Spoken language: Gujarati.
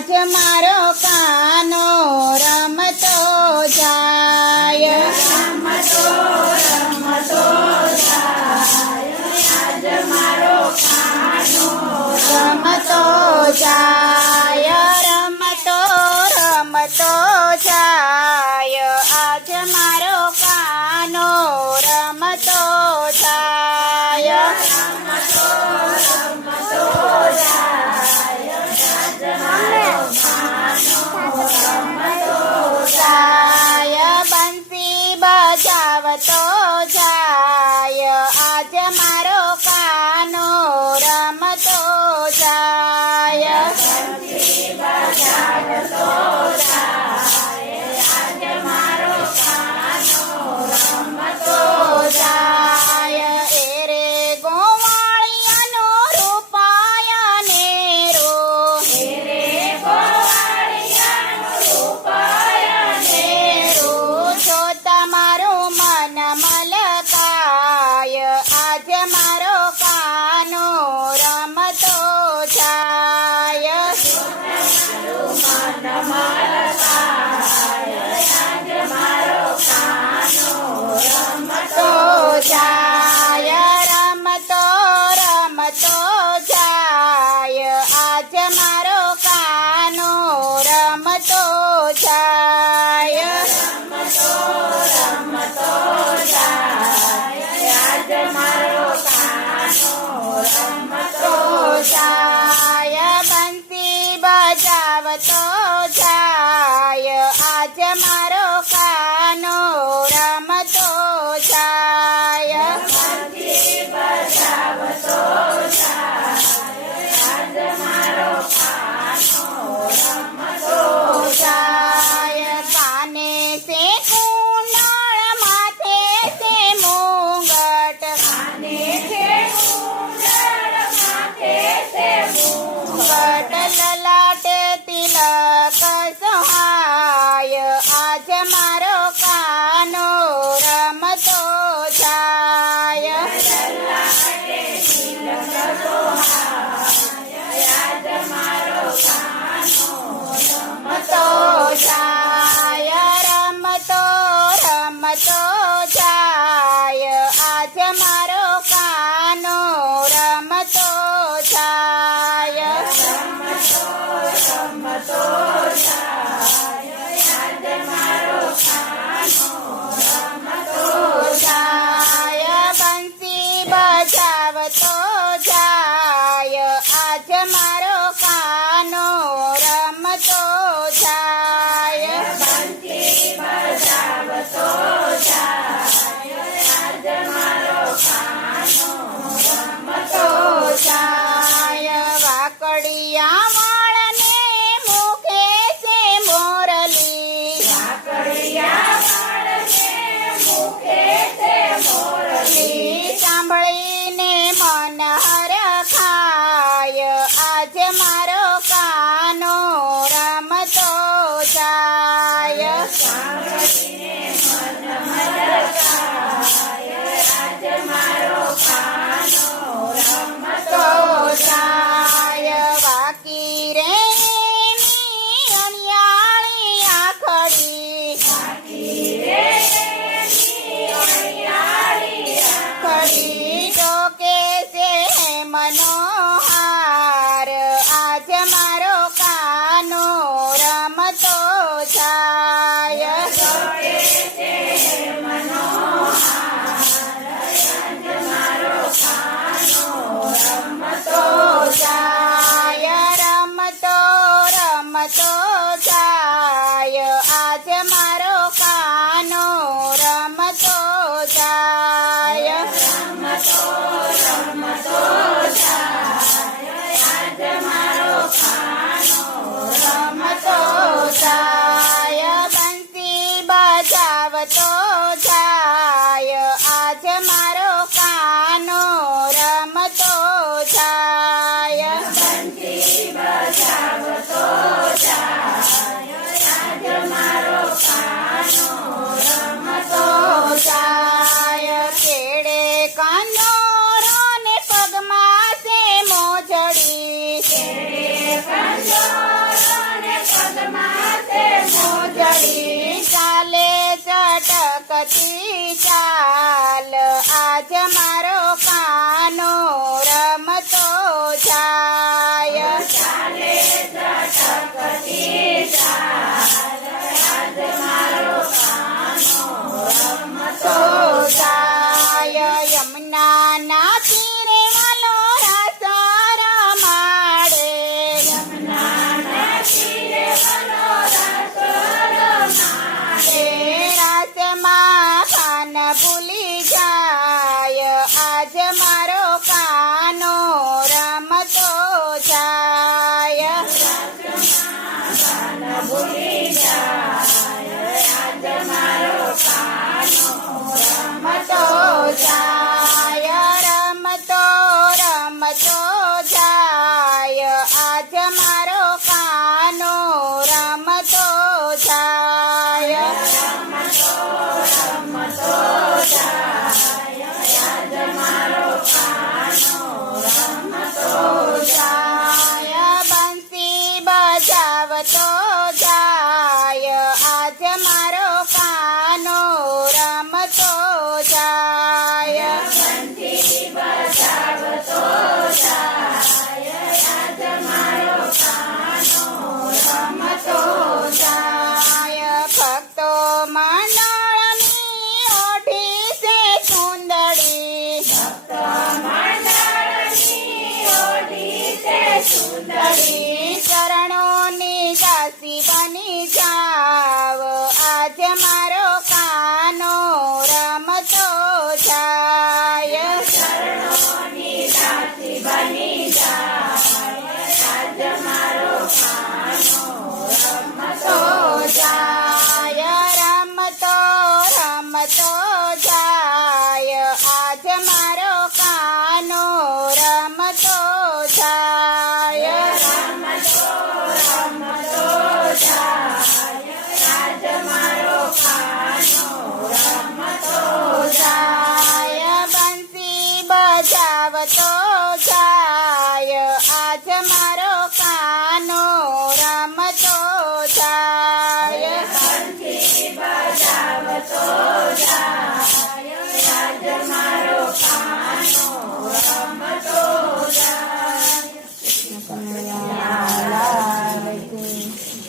આજ મારો કાનો રમતો જાય, રમતો રમતો જાય, આજ મારો કાનો રમતો જાય, રમતો રમતો જાય, આજ મારો કાનો રમતો જાય, રમતો રમતો જાય, આજ મારો કાનો રમતો જાય, બંસી બજાવતો જાય, આજ મારો કાનો રમતો જાય, બંસી બજાવતો જાય, આજ મારો કાનો રમતો જાય, એ રે ગોવાળિયાનો રૂપાયાને રો, એ રે ગોવાળિયાનો રૂપાયાને રો, જો તમારું મન મલકાય, આજ મારો કાનો રમતો જાય, જો તમારું મન મલકાય, આજ મારો કાનો રમતો જાય, રમતો રમતો જાય, આજ મારો કાનો રમતો જાય, રમતો રમતો જાય, આજ મારો કાનો રમતો જાય, બંસી બજાવતો જાય, આજ મારો કાનો રમતો જાય, બંસી બજાવતો જાય, આજ મારો કાનો રમતો જાય, કાને સે કુંડળ માથે સે મુંગટ, કાને સે કુંડળ માથે સે મુંગટ, લલાટે તિલક સોહાય, આજ મારો કાનો રમતો જાય, લલાટે તિલક સોહાય, આજ મારો કાનો રમતો જાય, રમતો રમતો જાય, આજ મારો કાનો રમતો જાય, રમતો ઝટકતી ચાલ આજ મારો કાનો રમતો જાય ચાલે ઝટકતી ચાલ આજ મારો કાનો રમતો જાય યમુનાના તીરે વાલો રાસ રમાડે યમુનાના તીરે વાલો રાસ રમાડે રાસમાં કાન ભૂલી જાય આજ મારો કાનો રમતો જાય રાસમાં કાન ભૂલી જાય આજ મારો કાનો રમતો જાય રમતો રમતો જાય આજ મારો કાનો રમતો જાય રમતો રમતો જાય આજ મારો કાનો રમતો જાય બંસી બજાવતો જાય આજ મારો કાનો રમતો જાય બંસી બજાવતો જાય આજ મારો કાનો રમતો જાય ભક્તો મંડળની ઓઢી છે સુંદરી ભક્તો મંડળની ઓઢી છે સુંદરી ચરણોની દાસી બની જાય